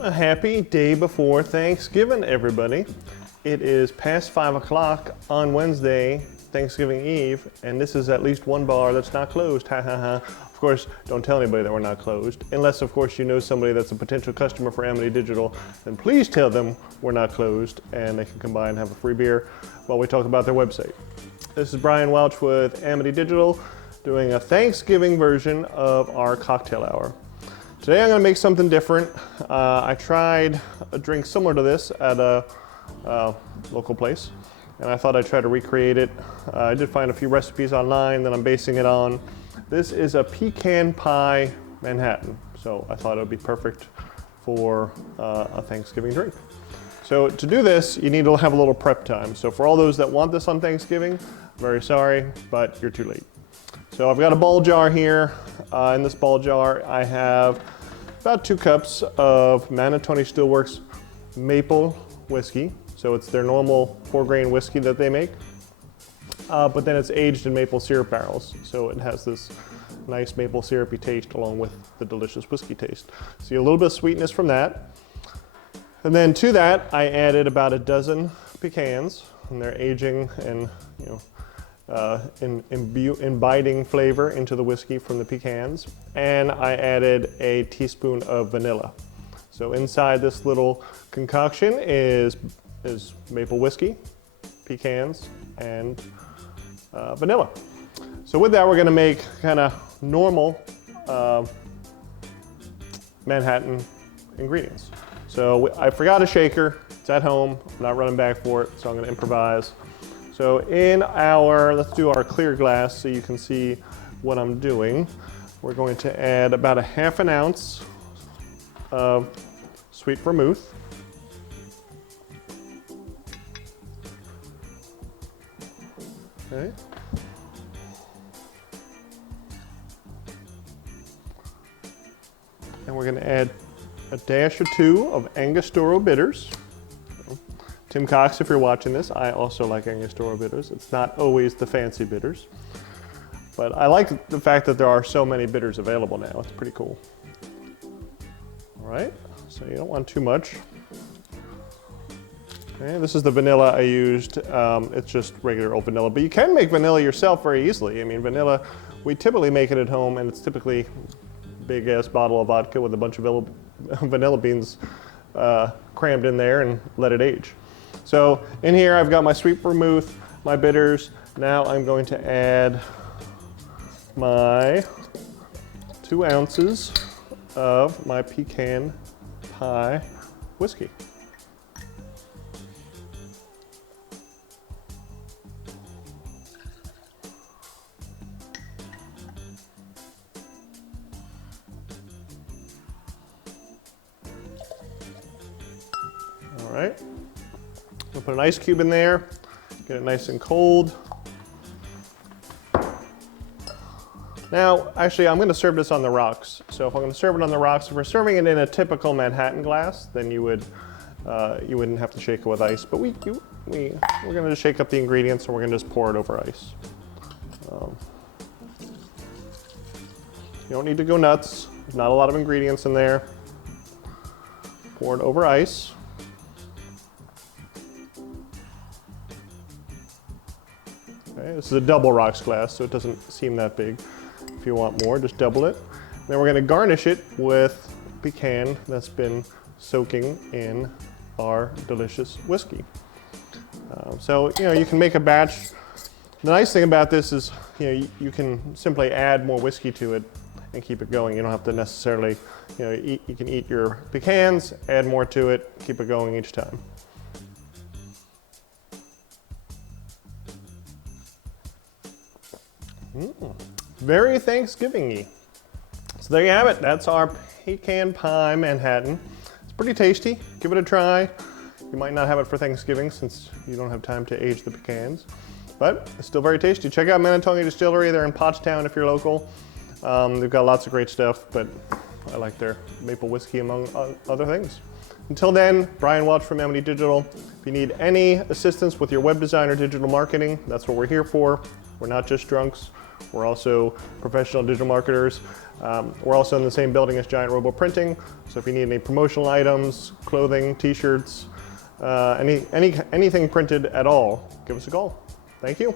A happy day before Thanksgiving, everybody. It is past 5 o'clock on Wednesday, Thanksgiving Eve, and this is at least one bar that's not closed. Ha ha ha. Of course, don't tell anybody that we're not closed. Unless, of course, you know somebody that's a potential customer for Amity Digital, then please tell them we're not closed and they can come by and have a free beer while we talk about their website. This is Brian Welch with Amity Digital doing a Thanksgiving version of our cocktail hour. Today I'm going to make something different. I tried a drink similar to this at a local place, and I thought I'd try to recreate it. I did find a few recipes online that I'm basing it on. This is a Pecan Pie Manhattan, so I thought it would be perfect for a Thanksgiving drink. So to do this, you need to have a little prep time. So for all those that want this on Thanksgiving, I'm very sorry, but you're too late. So I've got a bowl jar here. In this bowl jar, I have about 2 cups of Manhattan Steelworks maple whiskey. So it's their normal 4-grain whiskey that they make, but then it's aged in maple syrup barrels. So it has this nice maple syrupy taste along with the delicious whiskey taste. So you get a little bit of sweetness from that. And then to that, I added about a dozen pecans, and they're aging and imbibing flavor into the whiskey from the pecans. And I added a teaspoon of vanilla. So inside this little concoction is maple whiskey, pecans, and vanilla. So with that, we're gonna make kind of normal Manhattan ingredients. So I forgot a shaker, it's at home, I'm not running back for it, so I'm gonna improvise. So let's do our clear glass so you can see what I'm doing. We're going to add about a ½ ounce of sweet vermouth. Okay. And we're going to add a dash or 2 of Angostura bitters. Tim Cox, if you're watching this, I also like Angostura bitters. It's not always the fancy bitters, but I like the fact that there are so many bitters available now. It's pretty cool. All right, so you don't want too much. Okay, this is the vanilla I used. It's just regular old vanilla, but you can make vanilla yourself very easily. I mean, vanilla, we typically make it at home, and it's typically a big ass bottle of vodka with a bunch of vanilla beans crammed in there and let it age. So in here I've got my sweet vermouth, my bitters. Now I'm going to add my 2 ounces of my pecan pie whiskey. All right. We'll put an ice cube in there, get it nice and cold. Now, actually, I'm going to serve this on the rocks. So if I'm going to serve it on the rocks, if we're serving it in a typical Manhattan glass, then you wouldn't have to shake it with ice. But we're going to just shake up the ingredients and we're going to just pour it over ice. You don't need to go nuts. There's not a lot of ingredients in there. Pour it over ice. Okay, this is a double rocks glass, so it doesn't seem that big. If you want more, just double it. Then we're going to garnish it with pecan that's been soaking in our delicious whiskey. So you can make a batch. The nice thing about this is you can simply add more whiskey to it and keep it going. You don't have to necessarily you can eat your pecans, add more to it, keep it going each time. Very Thanksgiving-y. So there you have it. That's our Pecan Pie Manhattan. It's pretty tasty. Give it a try. You might not have it for Thanksgiving since you don't have time to age the pecans, but it's still very tasty. Check out Manhattan Distillery. They're in Pottstown if you're local. They've got lots of great stuff, but I like their maple whiskey among other things. Until then, Brian Welch from Amity Digital. If you need any assistance with your web design or digital marketing, that's what we're here for. We're not just drunks. We're also professional digital marketers. We're also in the same building as Giant Robo Printing. So if you need any promotional items, clothing, t-shirts, anything printed at all, give us a call. Thank you.